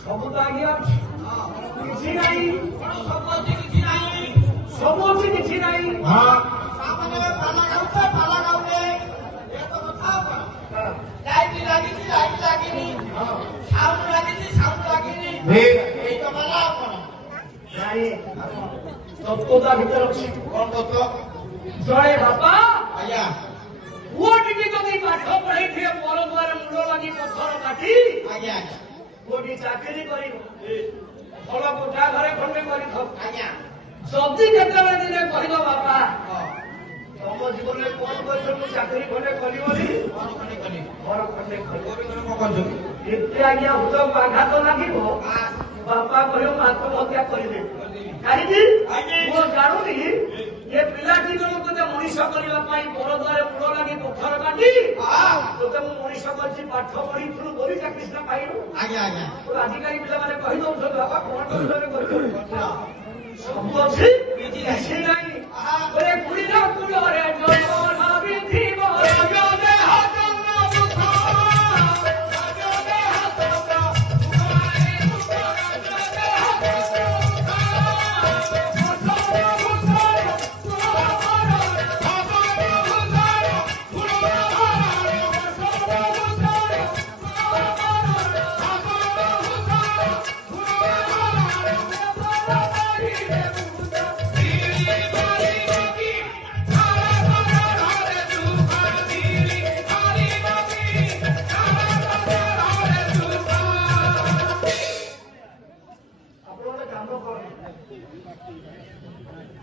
ସବୁ ତ ଆଜ୍ଞା କିଛି ନାହିଁ ସବୁ ଅଛି କିଛି ନାହିଁ ସବୁ ଅଛି କିଛି ନାହିଁ ସାମାନ୍ୟ ପାଲା ଗାଉଛେ ଏ ତ କଥା କଣ ଲାଇଟ୍ ଲାଗିଛି ଲାଇଟ୍ ଲାଗିନି ସାଉଣ୍ଡ ଲାଗିଛି ସାଉଣ୍ଡ ଲାଗିନି ଏଇ ତ ପାଲା କଣ ନାଇଁ ତତ୍ତ୍ୱ ତା ଭିତରେ ଅଛି କଣ ତତ୍ତ୍ୱ ଜଣେ ବାପା ଆଜ୍ଞା ପୁଅ ଟିକେ ଯଦି ପାଠ ପଢେଇଥିବେ ପର ଦ୍ୱାରା ମୂଳ ଲାଗି ପଥର କାଟି ଆଜ୍ଞା ପୁଅଟି ଚାକିରି କରିବ ଭଲ କୋଠା ଘରେ ଖଣ୍ଡେ କରିଥାଉ ଆଜ୍ଞା ଯଦି କେତେବେଳେ ଦିନେ କହିବ ବାପା ହଁ ତମ ଜୀବନରେ କଣ କରିଛ ମୁଁ ଚାକିରି ଖଣ୍ଡେ କରିବନି କଣ ଖଣ୍ଡେ କଲି ଘର ଖଣ୍ଡେ କରିବ କଣ କରୁଛନ୍ତି ଏତେ ଆଜ୍ଞା ହୃଦୟକୁ ଆଘାତ ଲାଗିବ ବାପା କହିବ ଆତ୍ମହତ୍ୟା କରିବେ କାହିଁକି ମୁଁ ଜାଣୁନି ଏ ପିଲାଟି ଜଣ ତୋତେ ମଣିଷ କରିବା ପାଇଁ ପର ଦ୍ୱାରା ମୂଳ ଲାଗି ପଥର କାଟି ତୋତେ ମୁଁ ମଣିଷ କରିଛି ପାଠ ପଢିଥିଲୁ ବୋଲି ଚାକିରି ସିନା ପାଇଲୁ ଆଜ୍ଞା ଆଜ୍ଞା ଆଜିକାଲି ପିଲାମାନେ କହିଦଉଛନ୍ତି ବାପା କଣ କରୁଛନ୍ତି ସବୁ ଅଛି କିଛି ନାହିଁ ଗୋଟେ କୁଡ଼ିର କୁଳରେ ଜୟ ବିଧିବ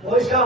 পয়সা